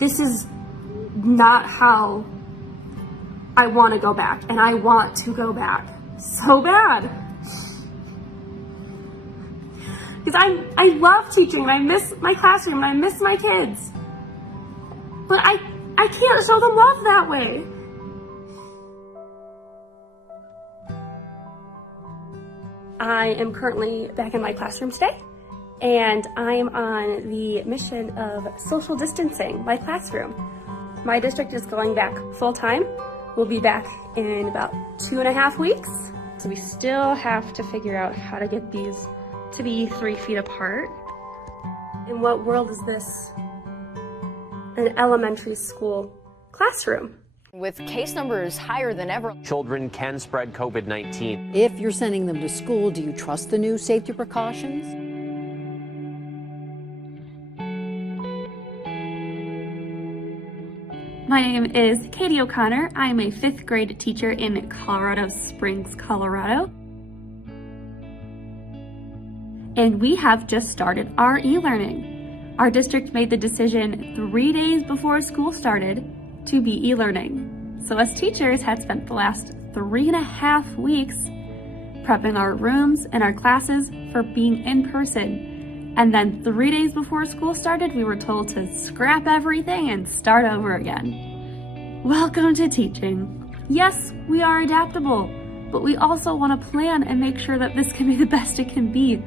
this is not how I want to go back, and I want to go back so bad. Because I love teaching, and I miss my classroom, and I miss my kids. But I can't show them love that way. I am currently back in my classroom today, and I'm on the mission of social distancing my classroom. My district is going back full-time. We'll be back in about 2.5 weeks. So we still have to figure out how to get these to be 3 feet apart. In what world is this? An elementary school classroom. With case numbers higher than ever, children can spread COVID-19. If you're sending them to school, do you trust the new safety precautions? My name is Katie O'Connor. I'm a 5th grade teacher in Colorado Springs, Colorado. And we have just started our e-learning. Our district made the decision 3 days before school started to be e-learning. So us teachers had spent the last 3.5 weeks prepping our rooms and our classes for being in person. And then 3 days before school started, we were told to scrap everything and start over again. Welcome to teaching. Yes, we are adaptable, but we also want to plan and make sure that this can be the best it can be.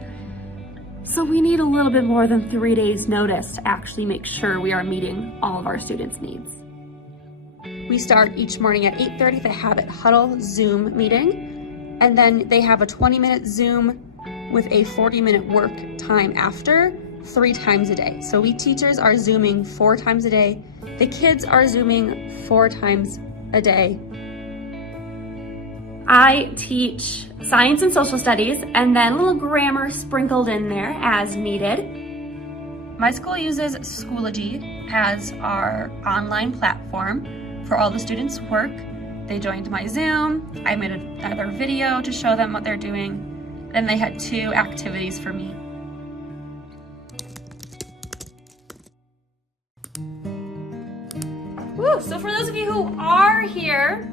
So we need a little bit more than 3 days notice to actually make sure we are meeting all of our students' needs. We start each morning at 8:30, the Habit Huddle Zoom meeting, and then they have a 20-minute Zoom with a 40-minute work time after, 3 times a day. So we teachers are Zooming 4 times a day. The kids are Zooming 4 times a day. I teach science and social studies, and then a little grammar sprinkled in there as needed. My school uses Schoology as our online platform for all the students' work. They joined my Zoom. I made another video to show them what they're doing. Then they had 2 activities for me. Woo, so for those of you who are here,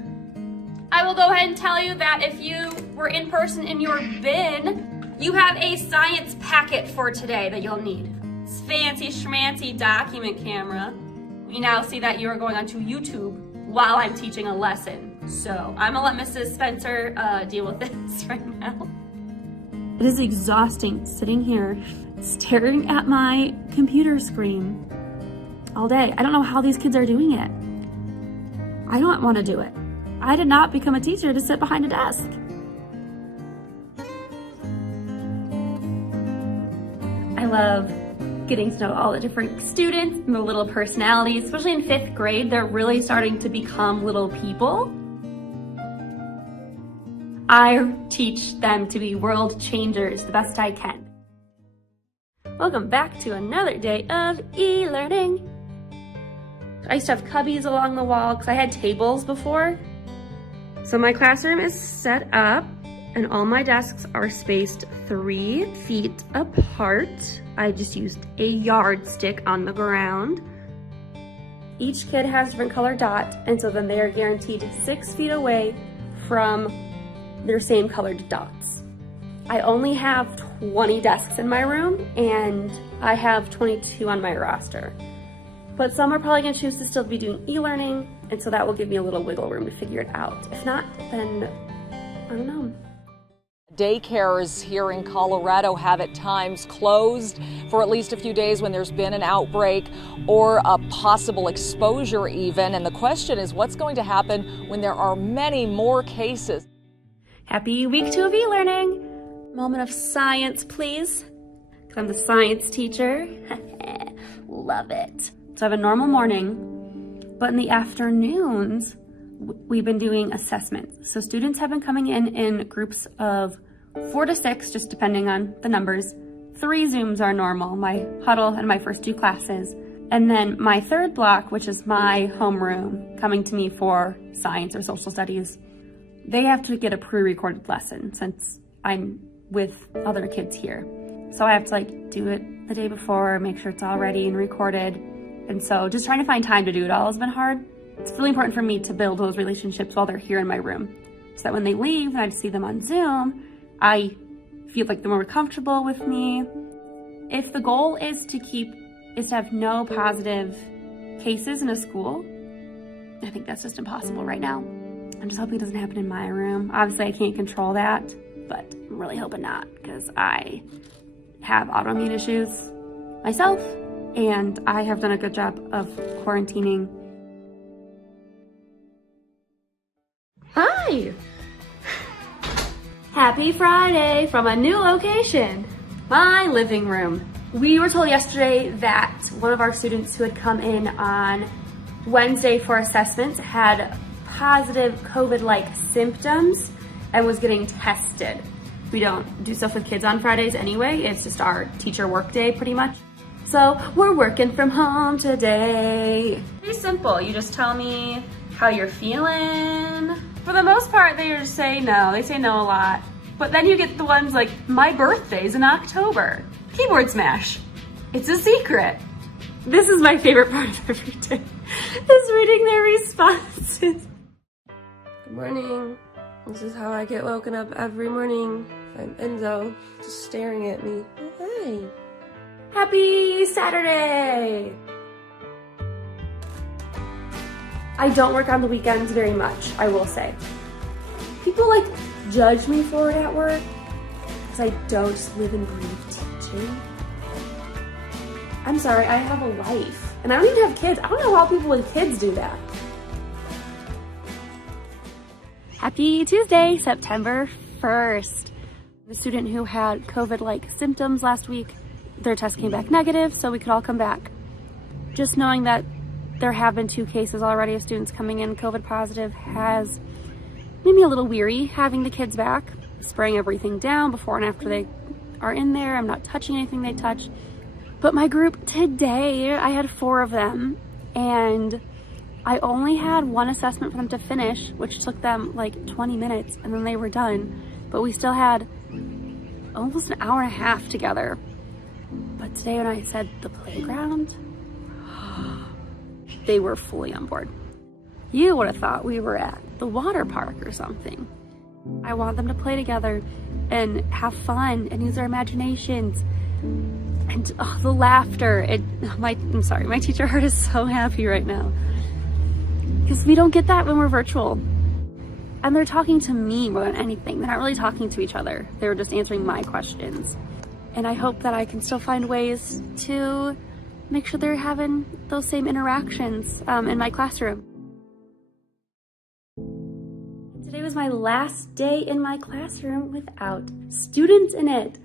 I will go ahead and tell you that if you were in person in your bin, you have a science packet for today that you'll need. It's fancy schmancy document camera. We now see that you are going onto YouTube while I'm teaching a lesson. So I'm gonna let Mrs. Spencer deal with this right now. It is exhausting sitting here staring at my computer screen all day. I don't know how these kids are doing it. I don't want to do it. I did not become a teacher to sit behind a desk. I love getting to know all the different students and the little personalities, especially in 5th grade. They're really starting to become little people. I teach them to be world changers the best I can. Welcome back to another day of e-learning. I used to have cubbies along the wall because I had tables before. So my classroom is set up and all my desks are spaced 3 feet apart. I just used a yardstick on the ground. Each kid has a different color dot, and so then they are guaranteed 6 feet away from their same colored dots. I only have 20 desks in my room, and I have 22 on my roster. But some are probably gonna choose to still be doing e-learning, and so that will give me a little wiggle room to figure it out. If not, then I don't know. daycares here in Colorado have at times closed for at least a few days when there's been an outbreak or a possible exposure even. And the question is, what's going to happen when there are many more cases? Happy week 2 of e-learning. Moment of science, please. I'm the science teacher. Love it. So I have a normal morning, but in the afternoons, we've been doing assessments. So students have been coming in groups of 4 to 6, just depending on the numbers. 3 Zooms are normal, my huddle and my first 2 classes. And then my third block, which is my homeroom, coming to me for science or social studies. They have to get a pre-recorded lesson since I'm with other kids here. So I have to do it the day before, make sure it's all ready and recorded. And so just trying to find time to do it all has been hard. It's really important for me to build those relationships while they're here in my room, so that when they leave and I see them on Zoom, I feel like they're more comfortable with me. If the goal is to have no positive cases in a school, I think that's just impossible right now. I'm just hoping it doesn't happen in my room. Obviously, I can't control that, but I'm really hoping not, because I have autoimmune issues myself, and I have done a good job of quarantining. Hi! Happy Friday from a new location, my living room. We were told yesterday that one of our students who had come in on Wednesday for assessments had positive COVID-like symptoms and was getting tested. We don't do stuff with kids on Fridays anyway. It's just our teacher work day pretty much. So we're working from home today. Pretty simple. You just tell me how you're feeling. For the most part, they just say no. They say no a lot. But then you get the ones like, my birthday's in October. Keyboard smash. It's a secret. This is my favorite part of every day, is reading their responses. Good morning. This is how I get woken up every morning. I'm Enzo, just staring at me. Oh, hey. Happy Saturday! I don't work on the weekends very much, I will say. People like judge me for it at work because I don't just live and breathe teaching. I'm sorry, I have a life. And I don't even have kids. I don't know how people with kids do that. Happy Tuesday, September 1st. The student who had COVID-like symptoms last week, their test came back negative, so we could all come back. Just knowing that there have been 2 cases already of students coming in COVID positive has made me a little weary having the kids back, spraying everything down before and after they are in there. I'm not touching anything they touch. But my group today, I had 4 of them, and I only had 1 assessment for them to finish, which took them like 20 minutes, and then they were done. But we still had almost an hour and a half together. But today when I said the playground, they were fully on board. You would have thought we were at the water park or something. I want them to play together and have fun and use their imaginations. And the laughter, I'm sorry, my teacher heart is so happy right now. Because we don't get that when we're virtual. And they're talking to me more than anything. They're not really talking to each other. They were just answering my questions. And I hope that I can still find ways to make sure they're having those same interactions in my classroom. Today was my last day in my classroom without students in it.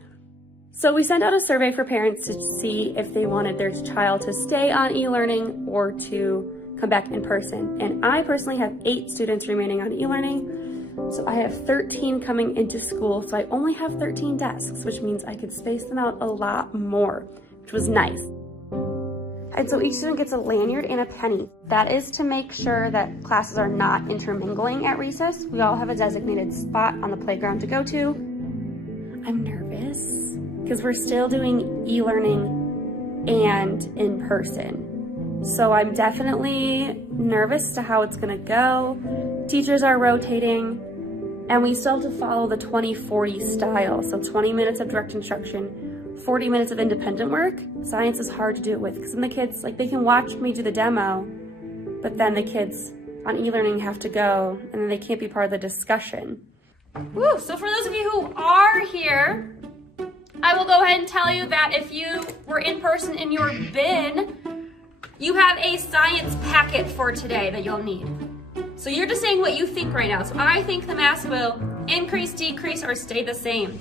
So we sent out a survey for parents to see if they wanted their child to stay on e-learning or to come back in person. And I personally have 8 students remaining on e-learning. So I have 13 coming into school. So I only have 13 desks, which means I could space them out a lot more, which was nice. And so each student gets a lanyard and a penny. That is to make sure that classes are not intermingling at recess. We all have a designated spot on the playground to go to. I'm nervous because we're still doing e-learning and in person. So I'm definitely nervous to how it's gonna go. Teachers are rotating, and we still have to follow the 20-40 style. So 20 minutes of direct instruction, 40 minutes of independent work. Science is hard to do it with because then the kids, like, they can watch me do the demo, but then the kids on e-learning have to go and then they can't be part of the discussion. Woo, so for those of you who are here, I will go ahead and tell you that if you were in person in your bin, you have a science packet for today that you'll need. So you're just saying what you think right now. So I think the mask will increase, decrease, or stay the same.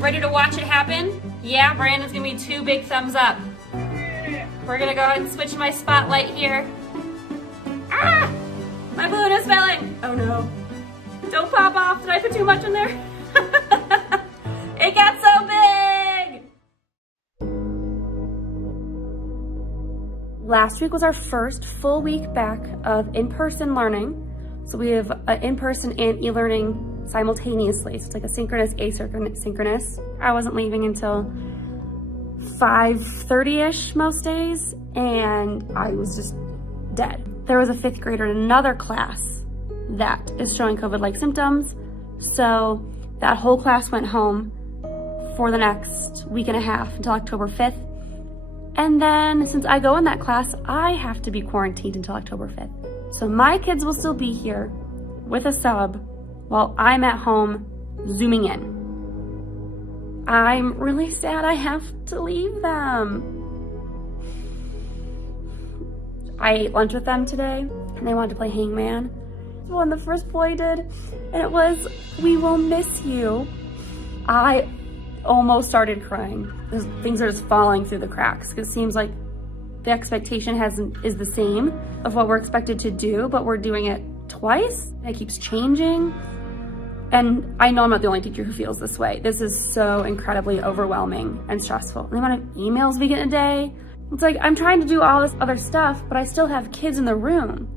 Ready to watch it happen? Yeah, Brandon's gonna be 2 big thumbs up. We're gonna go ahead and switch my spotlight here. Ah! My balloon is filling. Oh no. Don't pop off. Did I put too much in there? It got so big! Last week was our first full week back of in-person learning. So we have in-person and e-learning simultaneously. So it's like a synchronous, asynchronous. I wasn't leaving until 5:30-ish most days. and I was just dead. There was a 5th grader in another class that is showing COVID-like symptoms. So that whole class went home for the next week and a half until October 5th. And then since I go in that class, I have to be quarantined until October 5th. So my kids will still be here with a sub while I'm at home Zooming in. I'm really sad I have to leave them. I ate lunch with them today and they wanted to play hangman. When the first boy did, and it was, "We will miss you." I almost started crying. Things are just falling through the cracks because it seems like the expectation is the same of what we're expected to do, but we're doing it twice. It keeps changing. And I know I'm not the only teacher who feels this way. This is so incredibly overwhelming and stressful. And the amount of emails we get in a day, it's like I'm trying to do all this other stuff, but I still have kids in the room.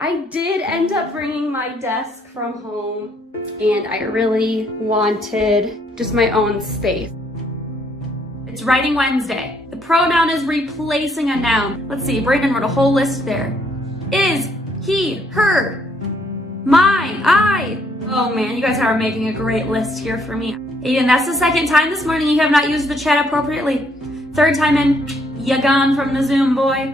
I did end up bringing my desk from home, and I really wanted just my own space. It's Writing Wednesday. The pronoun is replacing a noun. Let's see, Brandon wrote a whole list there. Is, he, her, my, I. Oh man, you guys are making a great list here for me. Aiden, that's the 2nd time this morning you have not used the chat appropriately. 3rd time in, you gone from the Zoom, boy.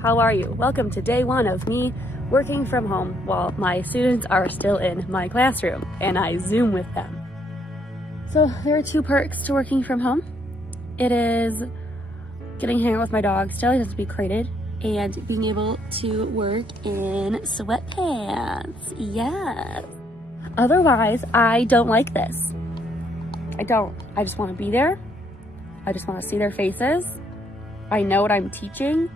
How are you? Welcome to day 1 of me working from home while my students are still in my classroom and I Zoom with them. So there are 2 perks to working from home. It is getting to hang out with my dog still, he has to be crated, and being able to work in sweatpants. Yes. Otherwise, I don't like this. I don't. I just want to be there. I just want to see their faces. I know what I'm teaching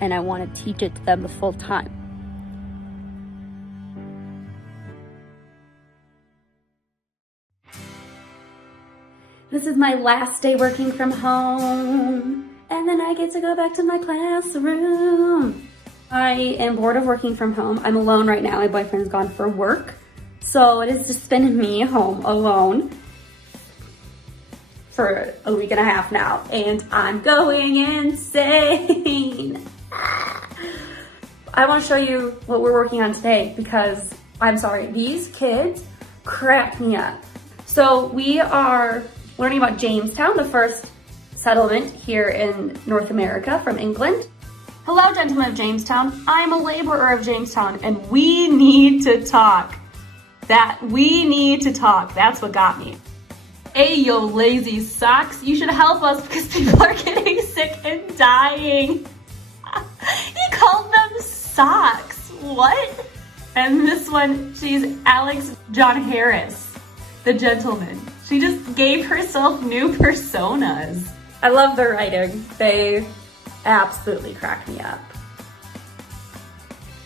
and I want to teach it to them the full time. This is my last day working from home, and then I get to go back to my classroom. I am bored of working from home. I'm alone right now. My boyfriend's gone for work, so it has just been me home alone for a week and a half now, and I'm going insane. I want to show you what we're working on today because, I'm sorry, these kids crack me up. So we are learning about Jamestown, the first settlement here in North America from England. Hello, gentlemen of Jamestown. I'm a laborer of Jamestown, and we need to talk. That's what got me. Hey, yo, lazy socks. You should help us because people are getting sick and dying. He called them socks. What? And this one, she's Alex John Harris, the gentleman. She just gave herself new personas. I love their writing. They absolutely crack me up.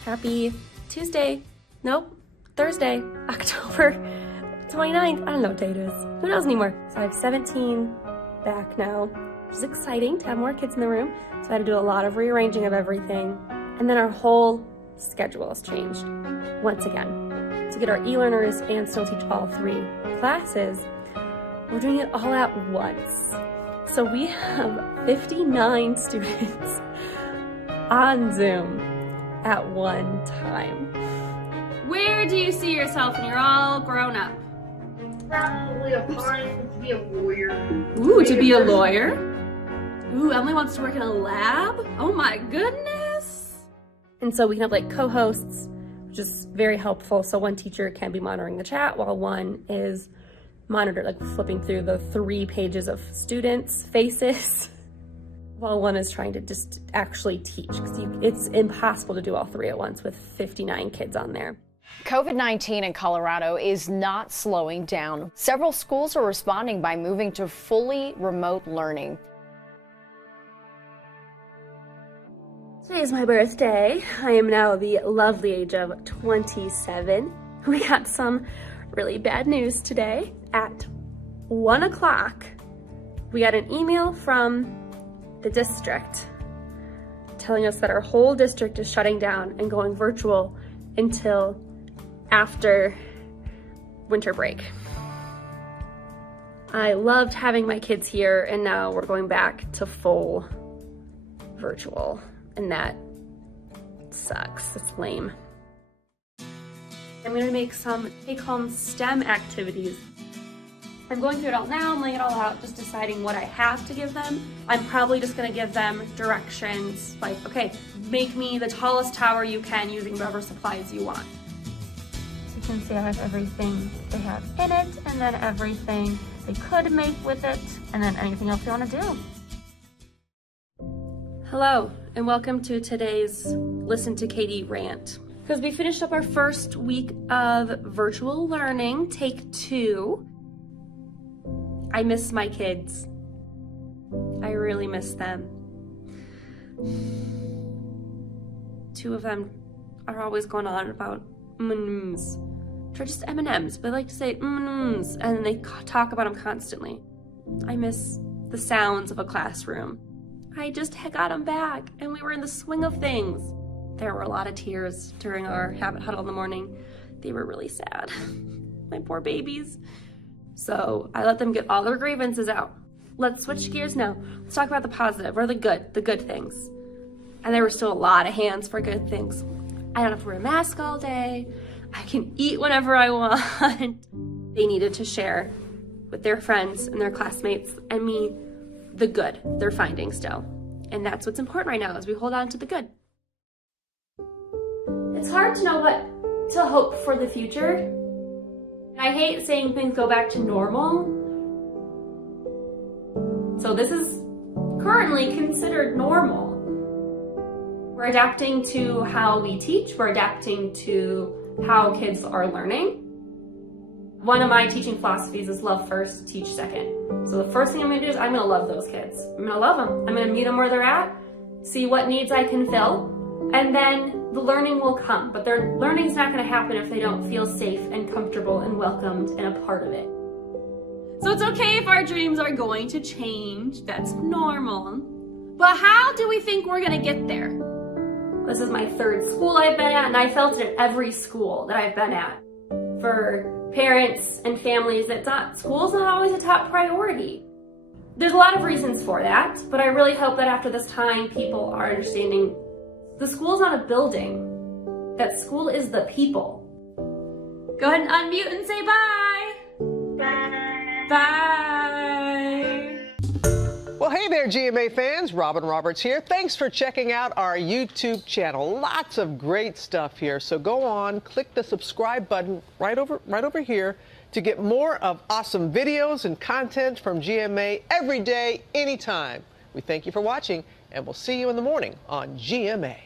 Happy Tuesday. Nope, Thursday, October 29th. I don't know what date it is. Who knows anymore? So I have 17 back now, which is exciting to have more kids in the room. So I had to do a lot of rearranging of everything. And then our whole schedule has changed once again. To get our e-learners and still teach all 3 classes, we're doing it all at once. So we have 59 students on Zoom at one time. Where do you see yourself when you're all grown up? Probably applying to be a lawyer. Ooh, to be a lawyer? Ooh, Emily wants to work in a lab? Oh my goodness. And so we can have like co-hosts, which is very helpful. So one teacher can be monitoring the chat while one is monitored, like flipping through the 3 pages of students' faces while one is trying to just actually teach, because it's impossible to do all 3 at once with 59 kids on there. COVID-19 in Colorado is not slowing down. Several schools are responding by moving to fully remote learning. Today is my birthday. I am now the lovely age of 27. We got some really bad news today. At 1 o'clock, we got an email from the district telling us that our whole district is shutting down and going virtual until after winter break. I loved having my kids here, and now we're going back to full virtual, and that sucks. It's lame. I'm gonna make some take-home STEM activities. I'm going through it all now, I'm laying it all out, just deciding what I have to give them. I'm probably just gonna give them directions, like, okay, make me the tallest tower you can using whatever supplies you want. So you can see I have everything they have in it, and then everything they could make with it, and then anything else they wanna do. Hello, and welcome to today's Listen to Katie rant. Because we finished up our first week of virtual learning, take 2. I miss my kids. I really miss them. 2 of them are always going on about M&Ms. They're just M&Ms, but I like to say M&Ms, and then they talk about them constantly. I miss the sounds of a classroom. I just got them back, and we were in the swing of things. There were a lot of tears during our habit huddle in the morning. They were really sad. My poor babies. So I let them get all their grievances out. Let's switch gears now. Let's talk about the positive, or the good things. And there were still a lot of hands for good things. I don't have to wear a mask all day. I can eat whenever I want. They needed to share with their friends and their classmates and me the good they're finding still. And that's what's important right now, is we hold on to the good. It's hard to know what to hope for the future. I hate saying things go back to normal. So this is currently considered normal. We're adapting to how we teach. We're adapting to how kids are learning. One of my teaching philosophies is love first, teach second. So the first thing I'm gonna do is I'm gonna love those kids. I'm gonna love them. I'm gonna meet them where they're at, see what needs I can fill, and then the learning will come. But their learning's not gonna happen if they don't feel safe and comfortable and welcomed and a part of it. So it's okay if our dreams are going to change, that's normal. But how do we think we're gonna get there? This is my 3rd school I've been at, and I felt it at every school that I've been at. For parents and families, school's not always a top priority. There's a lot of reasons for that, but I really hope that after this time, people are understanding the school's not a building. That school is the people. Go ahead and unmute and say bye. Bye. Bye. Well, hey there, GMA fans. Robin Roberts here. Thanks for checking out our YouTube channel. Lots of great stuff here. So go on, click the subscribe button right over here to get more of awesome videos and content from GMA every day, anytime. We thank you for watching, and we'll see you in the morning on GMA.